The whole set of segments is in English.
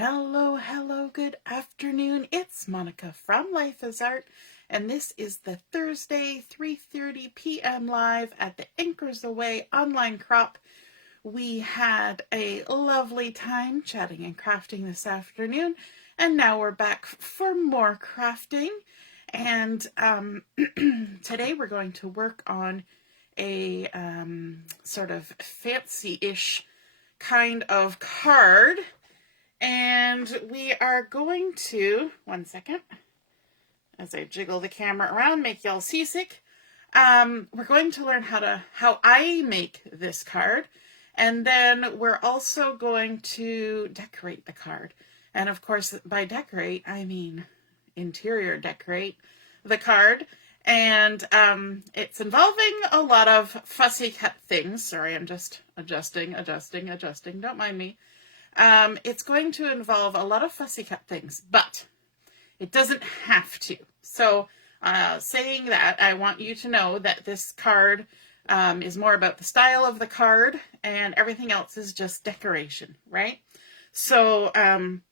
Hello, hello, good afternoon. It's Monica from Life is Art, and this is the Thursday 3:30 p.m. live at the Anchors Away online crop. We had a lovely time chatting and crafting this afternoon, and now we're back for more crafting. And today we're going to work on a sort of fancy-ish kind of card. And we are going to, one second, as I jiggle the camera around, make y'all seasick. We're going to learn how I make this card. And then we're also going to decorate the card. And of course, by decorate, I mean interior decorate the card. And it's involving a lot of fussy cut things. Sorry, I'm just adjusting. Don't mind me. It's going to involve a lot of fussy cut things, but it doesn't have to. So saying that, I want you to know that this card is more about the style of the card, and everything else is just decoration, right? So I'm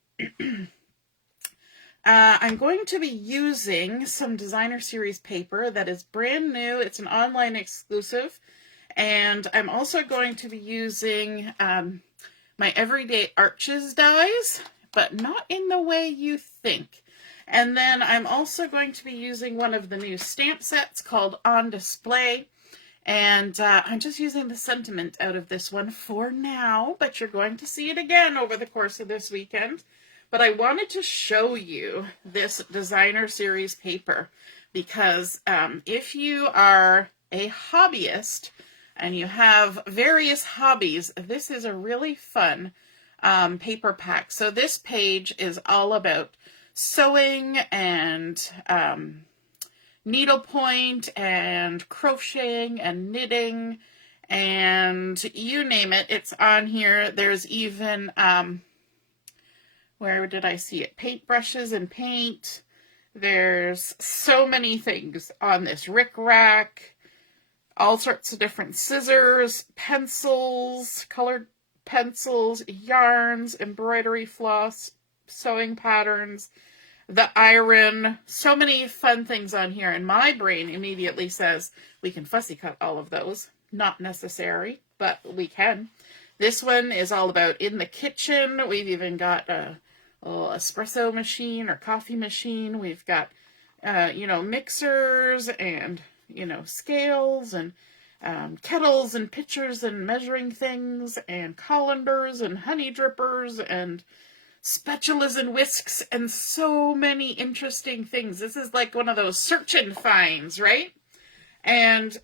going to be using some designer series paper that is brand new. It's an online exclusive, and I'm also going to be using my everyday arches dies, but not in the way you think. And then I'm also going to be using one of the new stamp sets called On Display. And I'm just using the sentiment out of this one for now, but you're going to see it again over the course of this weekend. But I wanted to show you this designer series paper because if you are a hobbyist, and you have various hobbies, this is a really fun paper pack. So this page is all about sewing and needlepoint and crocheting and knitting and you name it, it's on here. There's even, where did I see it? Paintbrushes and paint. There's so many things on this. Rickrack. All sorts of different scissors, pencils, colored pencils, yarns, embroidery floss, sewing patterns, the iron, so many fun things on here. And my brain immediately says we can fussy cut all of those. Not necessary, but we can. This one is all about in the kitchen. We've even got a little espresso machine or coffee machine. We've got, mixers and scales and kettles and pitchers and measuring things and colanders and honey drippers and spatulas and whisks and so many interesting things. This is like one of those search and finds, right? And,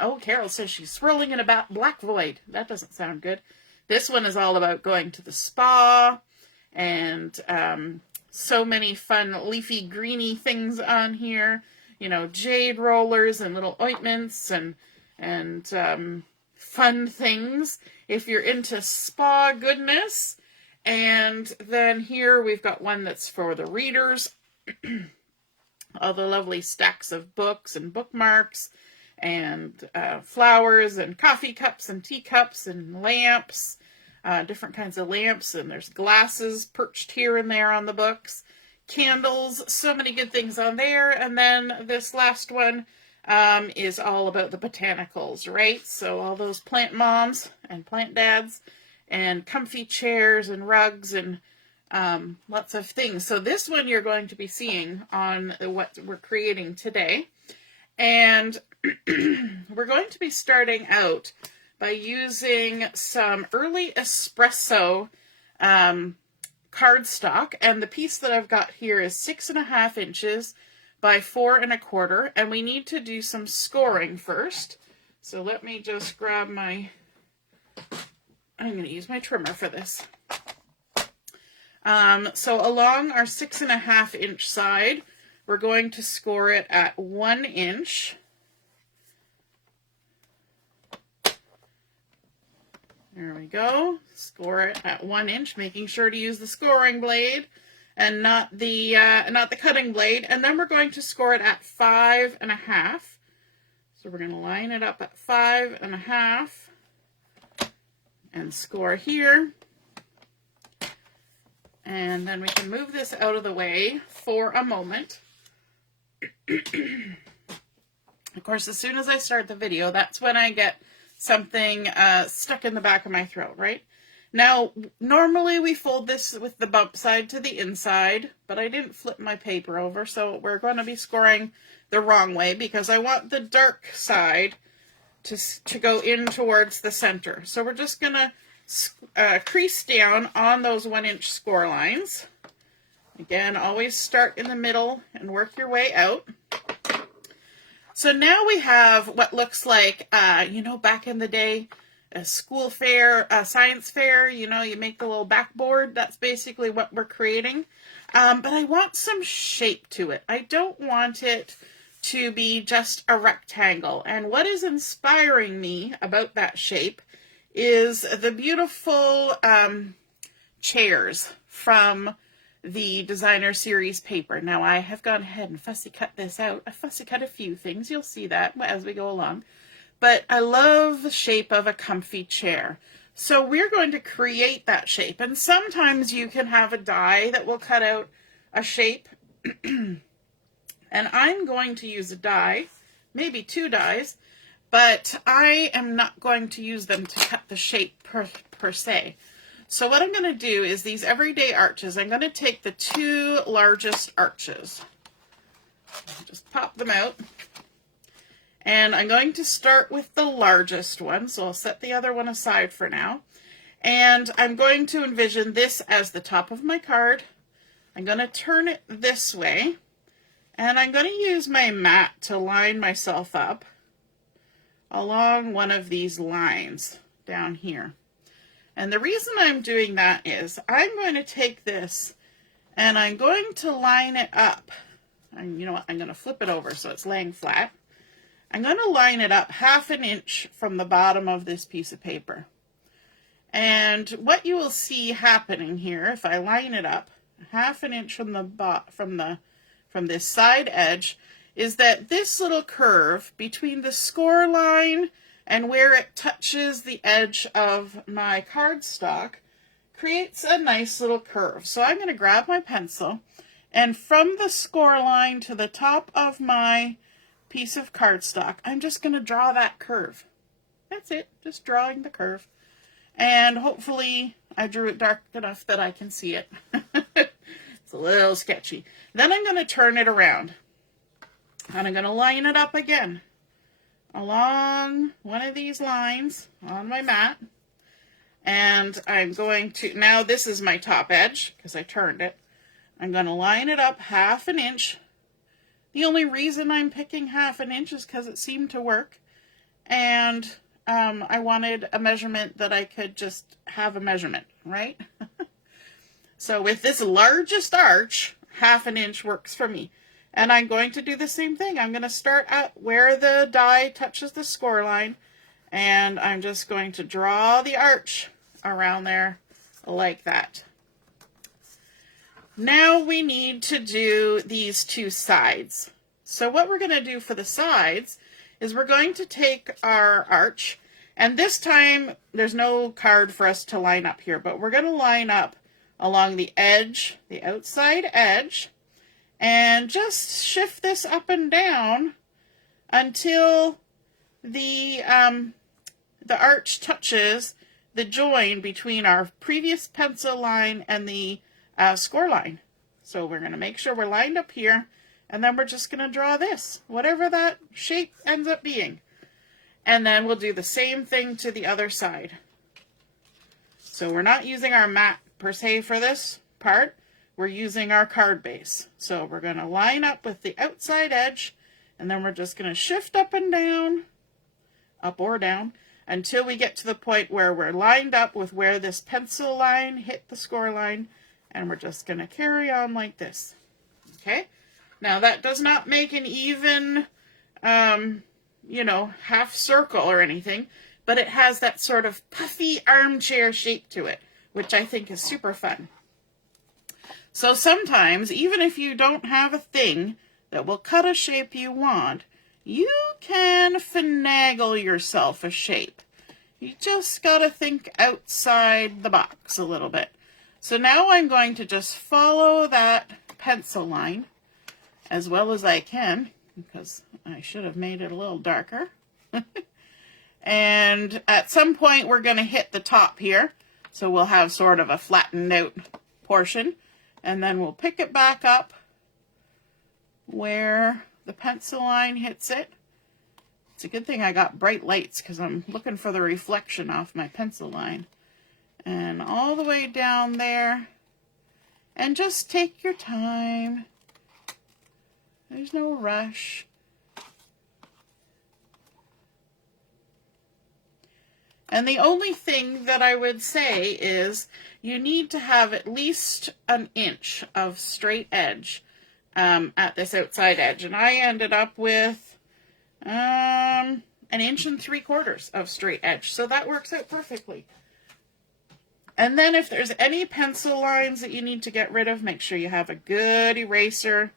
oh, Carol says she's swirling in a black void. That doesn't sound good. This one is all about going to the spa and so many fun leafy greeny things on here. Jade rollers and little ointments and fun things if you're into spa goodness. And then here we've got one that's for the readers. All the lovely stacks of books and bookmarks and flowers and coffee cups and teacups and lamps, different kinds of lamps. And there's glasses perched here and there on the books. Candles, so many good things on there. And then this last one is all about the botanicals, right? So all those plant moms and plant dads and comfy chairs and rugs and lots of things. So this one you're going to be seeing on what we're creating today. And we're going to be starting out by using some early Espresso cardstock, and the piece that I've got here is 6.5 inches by 4 1/4, and we need to do some scoring first. So let me just grab I'm going to use my trimmer for this. So along our 6.5 inch side, we're going to score it at 1 inch. There we go. Score it at 1 inch, making sure to use the scoring blade and not the cutting blade. And then we're going to score it at 5.5. So we're going to line it up at 5.5 and score here. And then we can move this out of the way for a moment. Of course, as soon as I start the video, that's when I get something stuck in the back of my throat, right? Now, normally we fold this with the bump side to the inside, but I didn't flip my paper over, so we're going to be scoring the wrong way because I want the dark side to go in towards the center. So we're just going to crease down on those 1-inch score lines. Again, always start in the middle and work your way out. So now we have what looks like, you know, back in the day, a school fair, a science fair, you know, you make the little backboard. That's basically what we're creating. But I want some shape to it. I don't want it to be just a rectangle. And what is inspiring me about that shape is the beautiful chairs from the designer series paper. Now I have gone ahead and fussy cut this out. I fussy cut a few things. You'll see that as we go along. But I love the shape of a comfy chair. So we're going to create that shape. And sometimes you can have a die that will cut out a shape. And I'm going to use a die, maybe 2 dies, but I am not going to use them to cut the shape per se. So what I'm going to do is these everyday arches, I'm going to take the 2 largest arches, just pop them out, and I'm going to start with the largest one, so I'll set the other one aside for now, and I'm going to envision this as the top of my card. I'm going to turn it this way, and I'm going to use my mat to line myself up along one of these lines down here. And the reason I'm doing that is I'm going to take this and I'm going to line it up. And you know what? I'm going to flip it over so it's laying flat. I'm going to line it up 1/2 inch from the bottom of this piece of paper. And what you will see happening here, if I line it up 1/2 inch from this side edge, is that this little curve between the score line and where it touches the edge of my cardstock creates a nice little curve. So I'm going to grab my pencil, and from the score line to the top of my piece of cardstock, I'm just going to draw that curve. That's it, just drawing the curve. And hopefully I drew it dark enough that I can see it. It's a little sketchy. Then I'm going to turn it around, and I'm going to line it up again along one of these lines on my mat. And I'm going to, now this is my top edge because I turned it. I'm going to line it up 1/2 inch. The only reason I'm picking 1/2 inch is because it seemed to work. And I wanted a measurement that I could just have a measurement, right? So with this largest arch, 1/2 inch works for me. And I'm going to do the same thing. I'm going to start at where the die touches the score line, and I'm just going to draw the arch around there like that. Now we need to do these 2 sides. So what we're going to do for the sides is we're going to take our arch, and this time there's no card for us to line up here, but we're going to line up along the edge, the outside edge, and just shift this up and down until the arch touches the join between our previous pencil line and the score line. So we're going to make sure we're lined up here, and then we're just going to draw this, whatever that shape ends up being. And then we'll do the same thing to the other side. So we're not using our mat per se for this part. We're using our card base. So we're going to line up with the outside edge, and then we're just going to shift up and down, up or down, until we get to the point where we're lined up with where this pencil line hit the score line, and we're just going to carry on like this. Okay? Now that does not make an even, you know, half circle or anything, but it has that sort of puffy armchair shape to it, which I think is super fun. So sometimes, even if you don't have a thing that will cut a shape you want, you can finagle yourself a shape. You just gotta think outside the box a little bit. So now I'm going to just follow that pencil line as well as I can, because I should have made it a little darker. And at some point we're going to hit the top here, so we'll have sort of a flattened out portion, and then we'll pick it back up where the pencil line hits it. It's a good thing I got bright lights because I'm looking for the reflection off my pencil line. And all the way down there, and just take your time. There's no rush. And the only thing that I would say is you need to have at least an inch of straight edge at this outside edge. And I ended up with 1 3/4 inches of straight edge. So that works out perfectly. And then if there's any pencil lines that you need to get rid of, make sure you have a good eraser.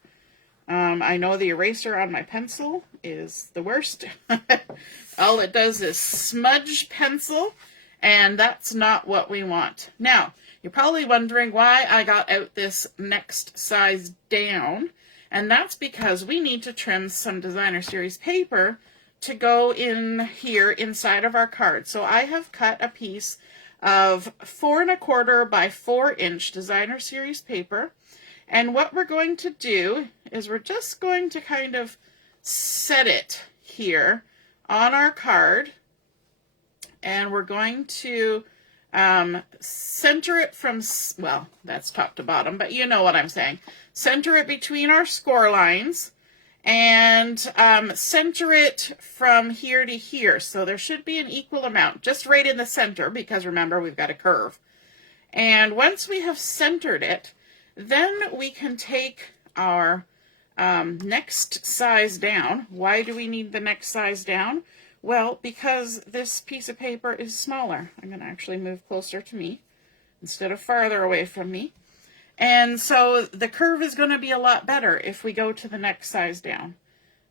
I know the eraser on my pencil is the worst. All it does is smudge pencil, and that's not what we want. Now, you're probably wondering why I got out this next size down, and that's because we need to trim some designer series paper to go in here inside of our card. So I have cut a piece of 4 1/4 by 4 inch designer series paper. And what we're going to do is we're just going to kind of set it here on our card. And we're going to center it from, well, that's top to bottom, but you know what I'm saying. Center it between our score lines and center it from here to here. So there should be an equal amount, just right in the center, because remember, we've got a curve. And once we have centered it, then we can take our next size down. Why do we need the next size down? Well, because this piece of paper is smaller. I'm going to actually move closer to me instead of farther away from me. And so the curve is going to be a lot better if we go to the next size down.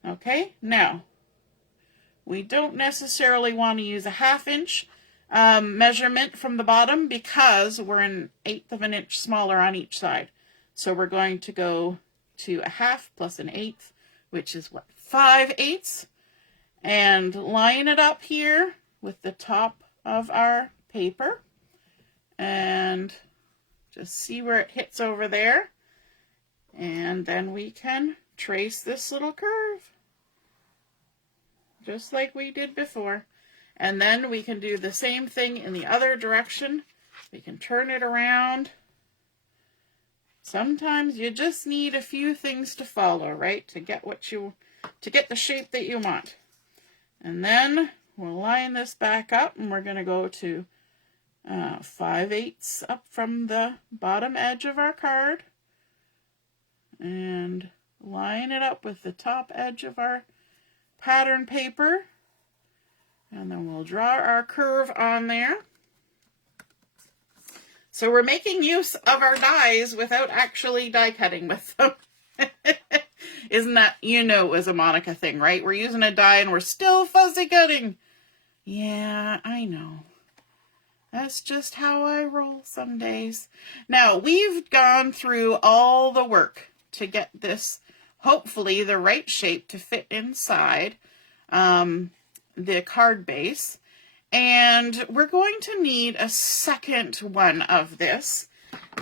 Okay, now we don't necessarily want to use a 1/2 inch measurement from the bottom because we're 1/8 of an inch smaller on each side. So we're going to go to a 1/2 plus 1/8, which is what, 5/8, and line it up here with the top of our paper, and just see where it hits over there, and then we can trace this little curve, just like we did before. And then we can do the same thing in the other direction. We can turn it around. Sometimes you just need a few things to follow, right? To get the shape that you want. And then we'll line this back up, and we're going to go to 5/8 up from the bottom edge of our card. And line it up with the top edge of our pattern paper. And then we'll draw our curve on there. So we're making use of our dies without actually die cutting with them. Isn't that, you know, it was a Monica thing, right? We're using a die and we're still fussy cutting. Yeah, I know. That's just how I roll some days. Now, we've gone through all the work to get this, hopefully, the right shape to fit inside the card base. And we're going to need a second one of this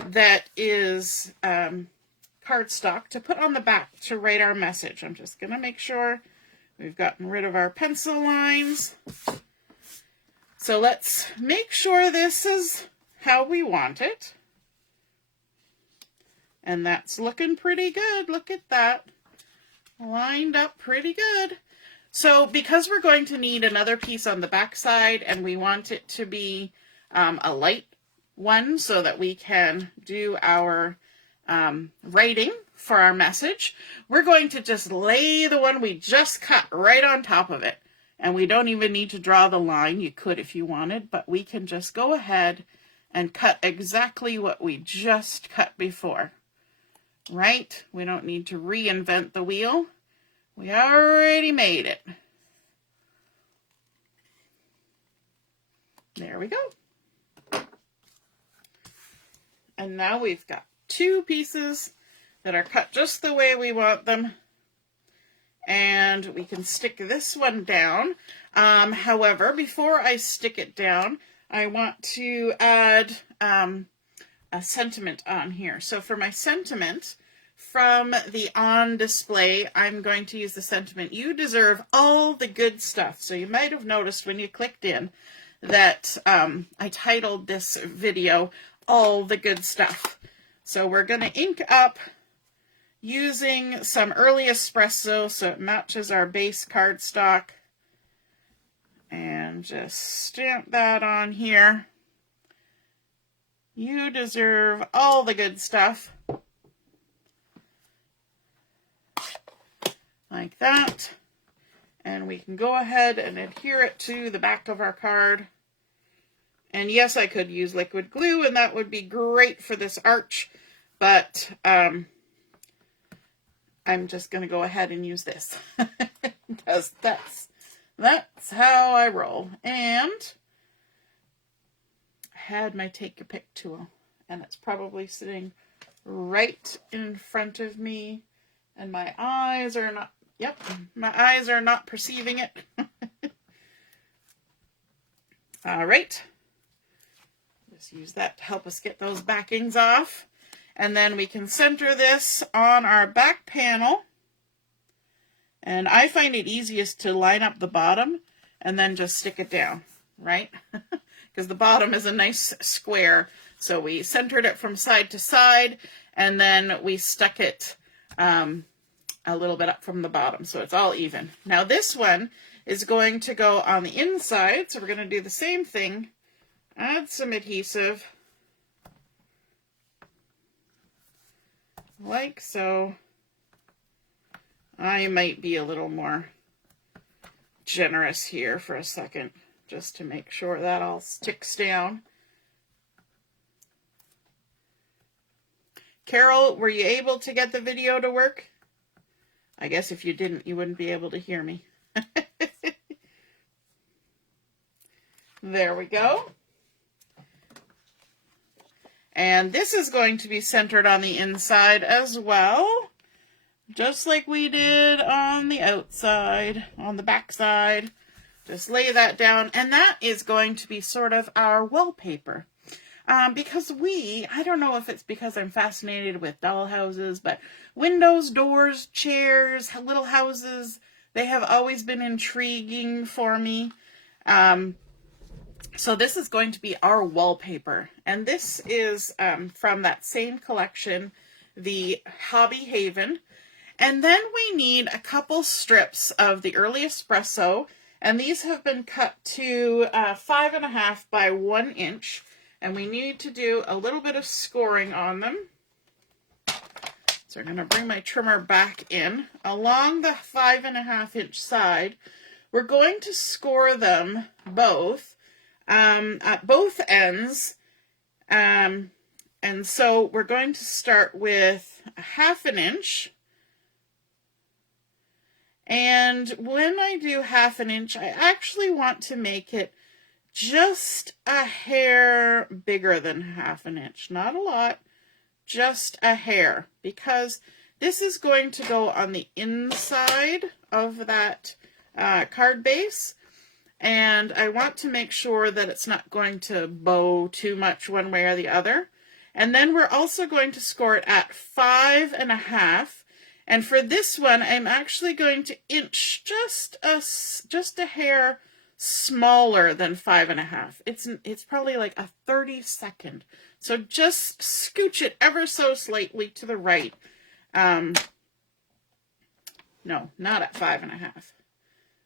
that is cardstock to put on the back to write our message. I'm just going to make sure we've gotten rid of our pencil lines. So let's make sure this is how we want it. And that's looking pretty good. Look at that. Lined up pretty good. So because we're going to need another piece on the back side, and we want it to be a light one so that we can do our writing for our message, we're going to just lay the one we just cut right on top of it. And we don't even need to draw the line. You could if you wanted, but we can just go ahead and cut exactly what we just cut before. Right? We don't need to reinvent the wheel. We already made it. There we go. And now we've got 2 pieces that are cut just the way we want them. And we can stick this one down. However, before I stick it down, I want to add a sentiment on here. So for my sentiment, from the on display, I'm going to use the sentiment, "You deserve all the good stuff." So you might have noticed when you clicked in that I titled this video, "All the Good Stuff." So we're going to ink up using some early espresso so it matches our base cardstock. And just stamp that on here. You deserve all the good stuff. Like that. And we can go ahead and adhere it to the back of our card. And yes, I could use liquid glue, and that would be great for this arch, but I'm just going to go ahead and use this because that's how I roll. And I had my take your pick tool, and it's probably sitting right in front of me, and my eyes are not, yep, my eyes are not perceiving it. All right. Just use that to help us get those backings off. And then we can center this on our back panel. And I find it easiest to line up the bottom and then just stick it down, right? Because the bottom is a nice square. So we centered it from side to side, and then we stuck it a little bit up from the bottom, so it's all even. Now this one is going to go on the inside, so we're going to do the same thing. Add some adhesive, like so. I might be a little more generous here for a second, just to make sure that all sticks down. Carol, were you able to get the video to work? I guess if you didn't, you wouldn't be able to hear me. There we go. And this is going to be centered on the inside as well, just like we did on the outside, on the back side. Just lay that down, and that is going to be sort of our wallpaper. Because I don't know if it's because I'm fascinated with doll houses, but windows, doors, chairs, little houses, they have always been intriguing for me. So this is going to be our wallpaper, and this is from that same collection, the Hobby Haven. And then we need a couple strips of the early espresso, and these have been cut to 5.5 by 1 inch, and we need to do a little bit of scoring on them. So I'm going to bring my trimmer back in. Along the 5.5 inch side, we're going to score them both at both ends, and so we're going to start with 1/2 inch, and when I do 1/2 inch, I actually want to make it just a hair bigger than 1/2 inch, not a lot, just a hair, because this is going to go on the inside of that card base. And I want to make sure that it's not going to bow too much one way or the other. And then we're also going to score it at 5.5. And for this one, I'm actually going to inch just a hair smaller than 5.5. It's probably like a 32nd. So just scooch it ever so slightly to the right. No, not at 5.5.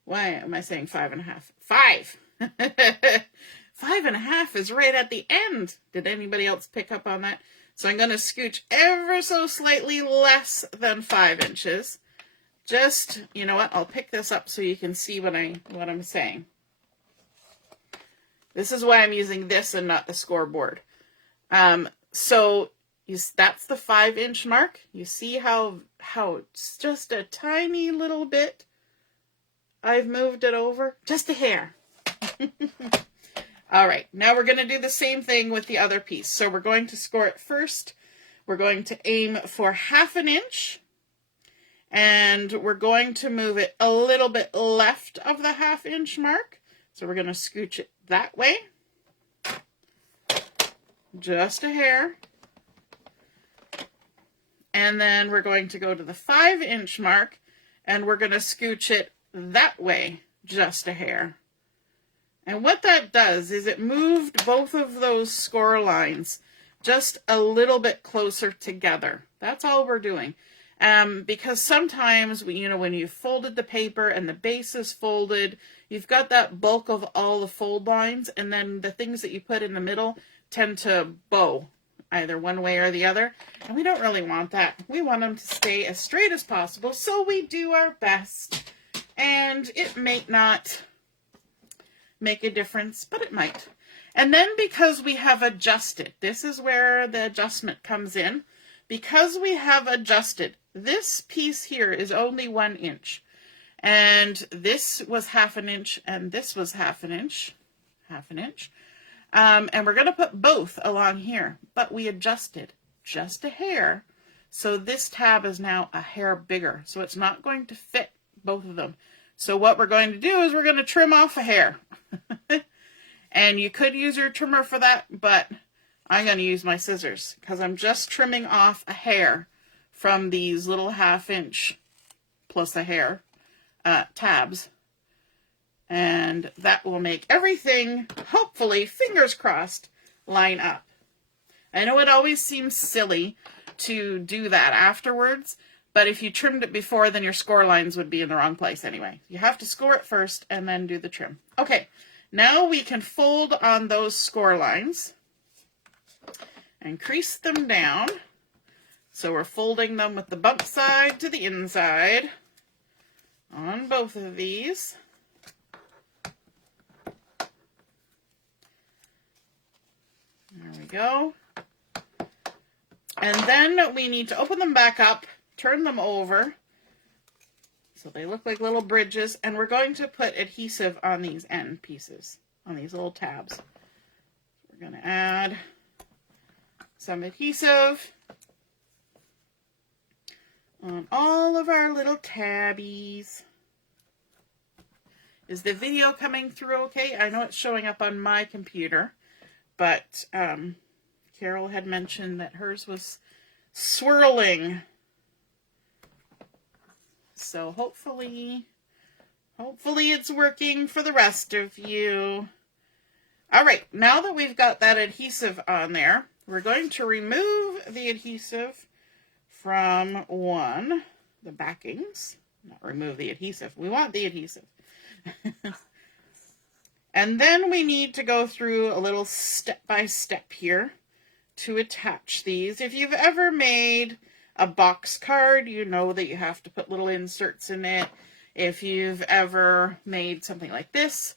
Why am I saying 5.5? 5. 5.5 is right at the end. Did anybody else pick up on that? So I'm going to scooch ever so slightly less than 5 inches. Just, you know what? I'll pick this up so you can see what I'm saying. This is why I'm using this and not the scoreboard. So that's the 5 inch mark. You see how it's just a tiny little bit. I've moved it over just a hair. All right, now we're going to do the same thing with the other piece. So we're going to score it first. We're going to aim for 1/2 inch. And we're going to move it a little bit left of the 1/2 inch mark. So we're going to scooch it that way. Just a hair. And then we're going to go to the 5 inch mark and we're going to scooch it that way, just a hair. And what that does is it moved both of those score lines just a little bit closer together. That's all we're doing. Because sometimes, when you folded the paper and the base is folded, you've got that bulk of all the fold lines, and then the things that you put in the middle tend to bow either one way or the other, and we don't really want that. We want them to stay as straight as possible, so we do our best, and it may not make a difference, but it might. And then because we have adjusted, this is where the adjustment comes in. Because we have adjusted, this piece here is only 1 inch. And this was 1/2 inch, and this was 1/2 inch. 1/2 inch. And we're going to put both along here. But we adjusted just a hair. So this tab is now a hair bigger. So it's not going to fit both of them. So what we're going to do is we're going to trim off a hair. And you could use your trimmer for that, but I'm going to use my scissors because I'm just trimming off a hair from these little 1/2 inch plus a hair tabs. And that will make everything, hopefully, fingers crossed, line up. I know it always seems silly to do that afterwards, but if you trimmed it before, then your score lines would be in the wrong place anyway. You have to score it first and then do the trim. Okay, now we can fold on those score lines and crease them down. So we're folding them with the bump side to the inside on both of these. There we go. And then we need to open them back up, turn them over so they look like little bridges, and we're going to put adhesive on these end pieces, on these little tabs. We're going to add some adhesive on all of our little tabbies. Is the video coming through okay? I know it's showing up on my computer, but Carol had mentioned that hers was swirling. So hopefully it's working for the rest of you. All right, now that we've got that adhesive on there, we're going to remove the adhesive from the backings. Not remove the adhesive. We want the adhesive. And then we need to go through a little step-by-step here to attach these. If you've ever made a box card, you know that you have to put little inserts in it. If you've ever made something like this,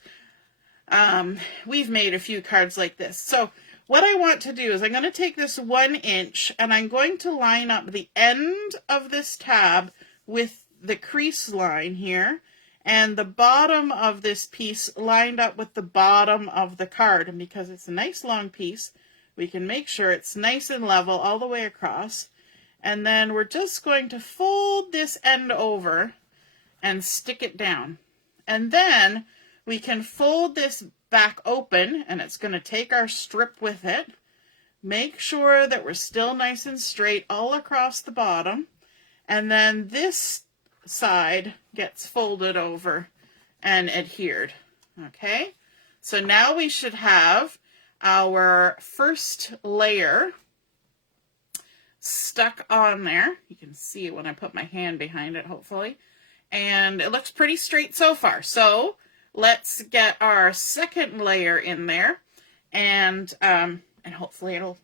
we've made a few cards like this. So what I want to do is I'm going to take this 1 inch and I'm going to line up the end of this tab with the crease line here, and the bottom of this piece lined up with the bottom of the card. And because it's a nice long piece, we can make sure it's nice and level all the way across. And then we're just going to fold this end over and stick it down. And then we can fold this back open, and it's going to take our strip with it. Make sure that we're still nice and straight all across the bottom. And then this side gets folded over and adhered. Okay, so now we should have our first layer stuck on there. You can see it when I put my hand behind it, hopefully. And it looks pretty straight so far. So let's get our second layer in there, and hopefully it'll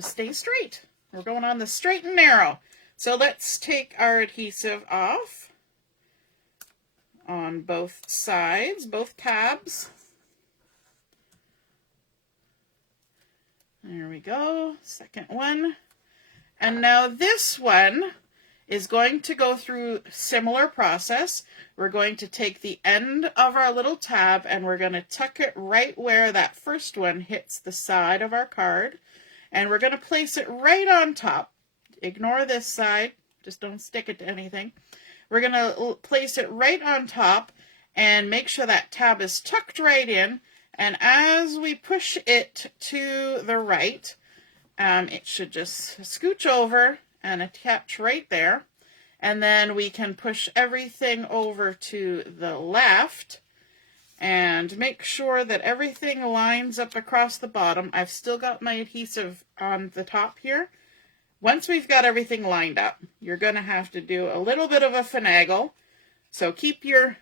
stay straight. We're going on the straight and narrow. So let's take our adhesive off on both sides, both tabs. There we go, second one. And now this one is going to go through similar process. We're going to take the end of our little tab and we're going to tuck it right where that first one hits the side of our card. And we're going to place it right on top. Ignore this side, just don't stick it to anything. We're going to place it right on top and make sure that tab is tucked right in. And as we push it to the right, it should just scooch over and attach right there. And then we can push everything over to the left and make sure that everything lines up across the bottom. I've still got my adhesive on the top here. Once we've got everything lined up, you're going to have to do a little bit of a finagle. So keep your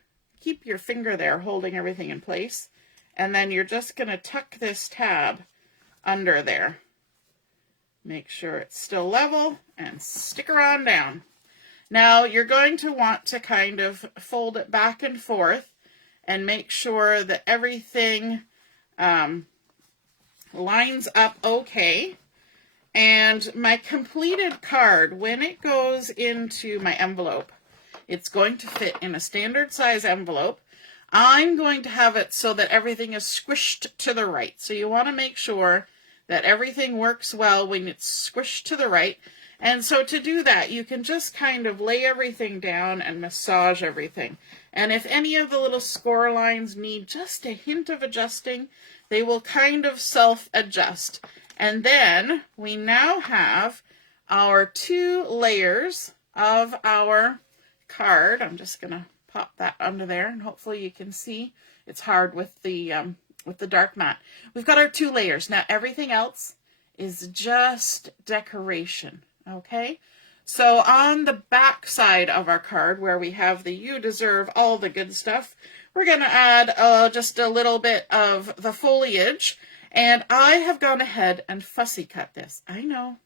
finger there holding everything in place. And then you're just going to tuck this tab under there. Make sure it's still level and stick her on down. Now you're going to want to kind of fold it back and forth and make sure that everything lines up okay. And my completed card, when it goes into my envelope, it's going to fit in a standard size envelope. I'm going to have it so that everything is squished to the right. So you want to make sure that everything works well when it's squished to the right. And so to do that, you can just kind of lay everything down and massage everything. And if any of the little score lines need just a hint of adjusting, they will kind of self-adjust. And then we now have our 2 layers of our card. I'm just going to pop that under there and hopefully you can see. It's hard with the dark matte. We've got our 2 layers. Now everything else is just decoration, okay? So on the back side of our card where we have the "You deserve all the good stuff," we're going to add just a little bit of the foliage. And I have gone ahead and fussy cut this. I know,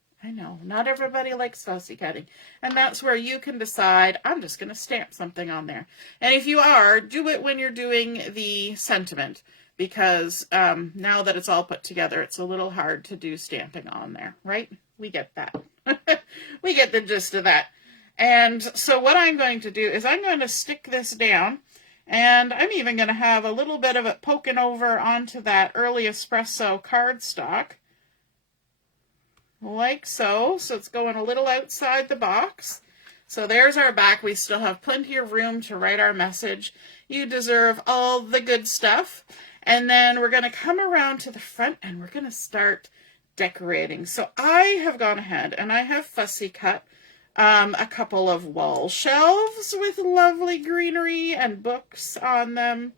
not everybody likes fussy cutting. And that's where you can decide, I'm just going to stamp something on there. And if you are, do it when you're doing the sentiment. Because now that it's all put together, it's a little hard to do stamping on there, right? We get that. We get the gist of that. And so what I'm going to do is I'm going to stick this down. And I'm even going to have a little bit of it poking over onto that early Espresso cardstock. Like so. So it's going a little outside the box. So there's our back. We still have plenty of room to write our message. You deserve all the good stuff. And then we're going to come around to the front and we're going to start decorating. So I have gone ahead and I have fussy cut a couple of wall shelves with lovely greenery and books on them.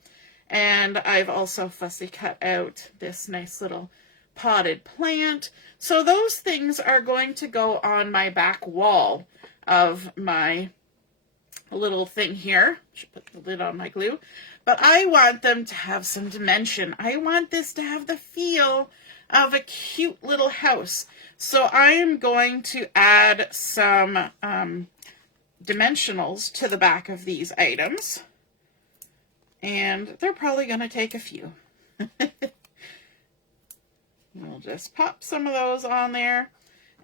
And I've also fussy cut out this nice little potted plant. So those things are going to go on my back wall of my little thing here. Should put the lid on my glue. But I want them to have some dimension. I want this to have the feel of a cute little house. So I am going to add some dimensionals to the back of these items. And they're probably going to take a few. We'll just pop some of those on there.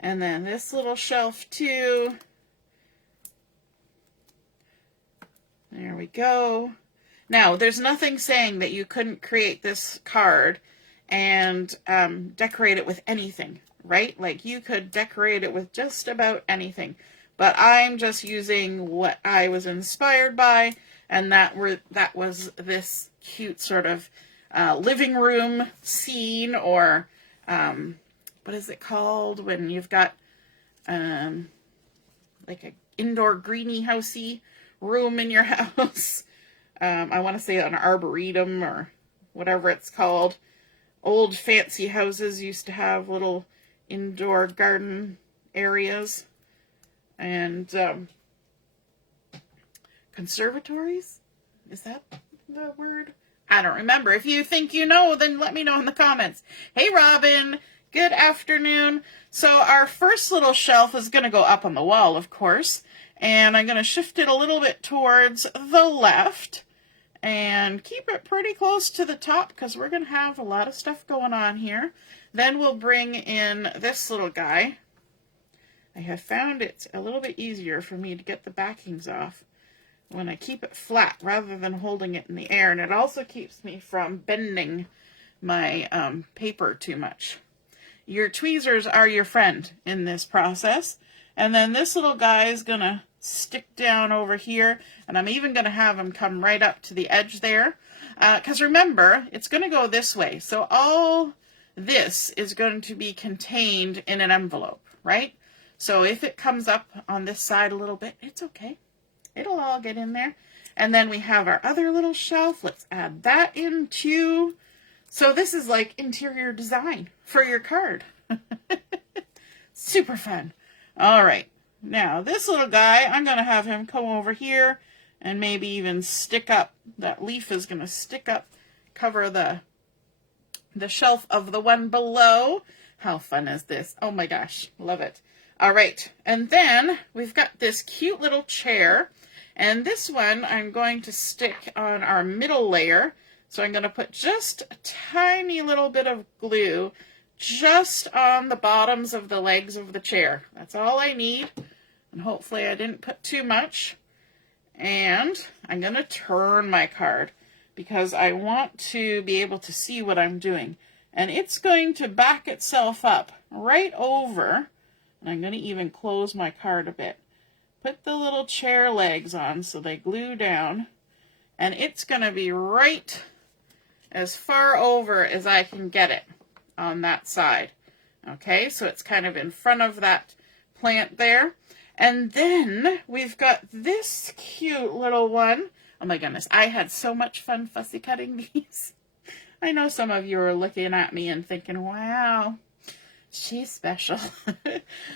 And then this little shelf too. There we go. Now, there's nothing saying that you couldn't create this card and decorate it with anything, right? Like you could decorate it with just about anything. But I'm just using what I was inspired by, and that was this cute sort of living room scene, or what is it called when you've got like a indoor greeny housey room in your house. I want to say an arboretum or whatever it's called. Old fancy houses used to have little indoor garden areas. And conservatories? Is that the word? I don't remember. If you think you know, then let me know in the comments. Hey, Robin. Good afternoon. So our first little shelf is going to go up on the wall, of course. And I'm going to shift it a little bit towards the left. And keep it pretty close to the top because we're going to have a lot of stuff going on here. Then we'll bring in this little guy. I have found it's a little bit easier for me to get the backings off when I keep it flat rather than holding it in the air, and it also keeps me from bending my paper too much. Your tweezers are your friend in this process. And then this little guy is going to stick down over here, and I'm even going to have him come right up to the edge there. Because remember, it's going to go this way. So all this is going to be contained in an envelope, right? So if it comes up on this side a little bit, it's okay. It'll all get in there. And then we have our other little shelf. Let's add that in too. So this is like interior design for your card. Super fun. All right. Now this little guy, I'm going to have him come over here and maybe even stick up. That leaf is going to stick up, cover the shelf of the one below. How fun is this? Oh my gosh. Love it. All right. And then we've got this cute little chair. And this one I'm going to stick on our middle layer. So I'm going to put just a tiny little bit of glue just on the bottoms of the legs of the chair. That's all I need. And hopefully I didn't put too much. And I'm going to turn my card because I want to be able to see what I'm doing. And it's going to back itself up right over. And I'm going to even close my card a bit. Put the little chair legs on so they glue down. And it's going to be right as far over as I can get it on that side. Okay, so it's kind of in front of that plant there. And then we've got this cute little one. Oh my goodness, I had so much fun fussy cutting these. I know some of you are looking at me and thinking, wow, she's special.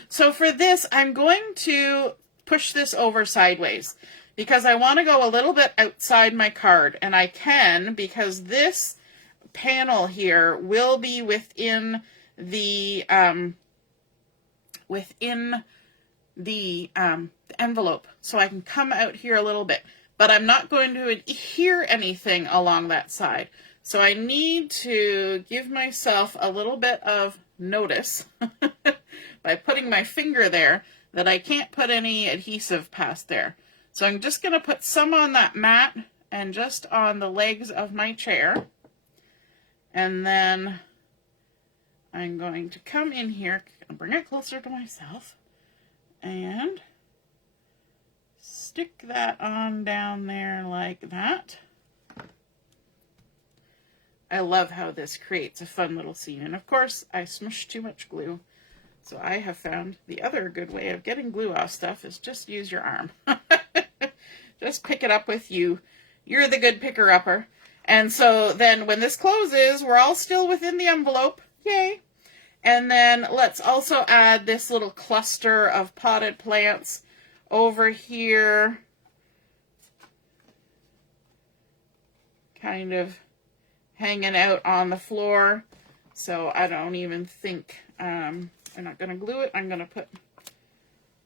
So for this, I'm going to push this over sideways because I want to go a little bit outside my card, and I can because this panel here will be within the envelope, so I can come out here a little bit, but I'm not going to adhere anything along that side. So I need to give myself a little bit of notice by putting my finger there that I can't put any adhesive past there. So I'm just going to put some on that mat and just on the legs of my chair. And then I'm going to come in here and bring it closer to myself and stick that on down there like that. I love how this creates a fun little scene. And of course, I smushed too much glue. So I have found the other good way of getting glue off stuff is just use your arm. Just pick it up with you. You're the good picker-upper. And so then when this closes, we're all still within the envelope. Yay! And then let's also add this little cluster of potted plants over here. Kind of hanging out on the floor. So I don't even think, I'm not going to glue it. I'm going to put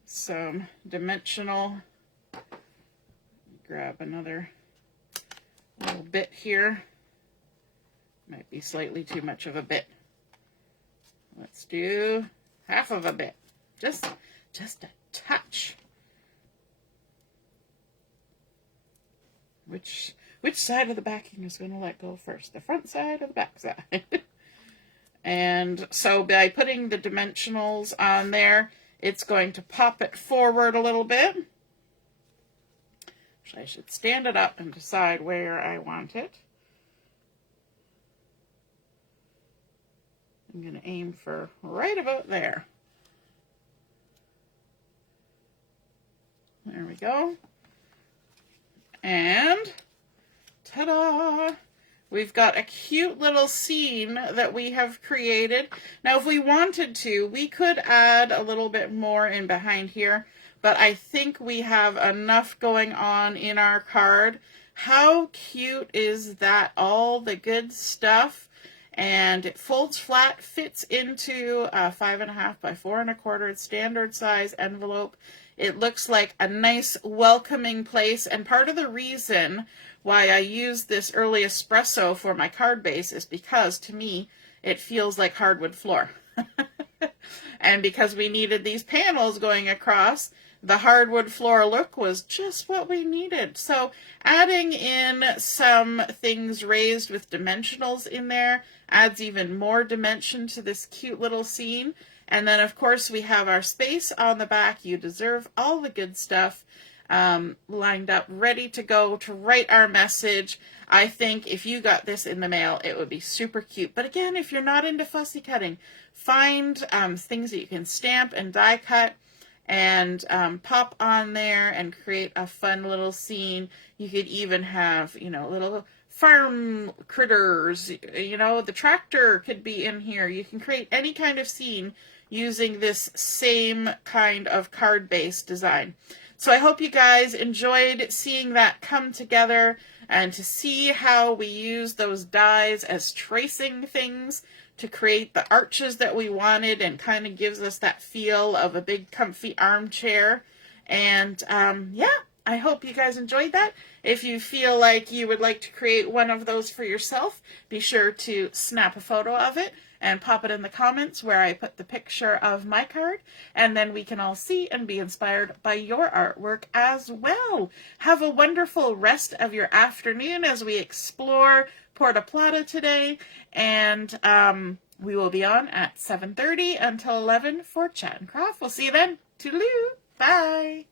some dimensional, grab another little bit here. Might be slightly too much of a bit. Let's do half of a bit. Just a touch. Which side of the backing is going to let go first? The front side or the back side? And so by putting the dimensionals on there, it's going to pop it forward a little bit. I should stand it up and decide where I want it. I'm going to aim for right about there. There we go. And ta-da! We've got a cute little scene that we have created. Now, if we wanted to, we could add a little bit more in behind here, but I think we have enough going on in our card. How cute is that? All the good stuff. And it folds flat, fits into a 5.5 by 4 1/4 standard size envelope. It looks like a nice welcoming place, and part of the reason why I use this early espresso for my card base is because to me it feels like hardwood floor. And because we needed these panels going across, the hardwood floral look was just what we needed. So adding in some things raised with dimensionals in there adds even more dimension to this cute little scene. And then of course we have our space on the back. You deserve all the good stuff lined up, ready to go to write our message. I think if you got this in the mail, it would be super cute. But again, if you're not into fussy cutting, find things that you can stamp and die cut and pop on there and create a fun little scene. You could even have, you know, little farm critters, you know, the tractor could be in here. You can create any kind of scene using this same kind of card-based design. So I hope you guys enjoyed seeing that come together and to see how we use those dies as tracing things to create the arches that we wanted and kind of gives us that feel of a big comfy armchair. And yeah, I hope you guys enjoyed that. If you feel like you would like to create one of those for yourself, be sure to snap a photo of it and pop it in the comments where I put the picture of my card, and then we can all see and be inspired by your artwork as well. Have a wonderful rest of your afternoon as we explore Porta Plata today, and we will be on at 7:30 until 11 for Chat and Craft. We'll see you then. Toodaloo. Bye.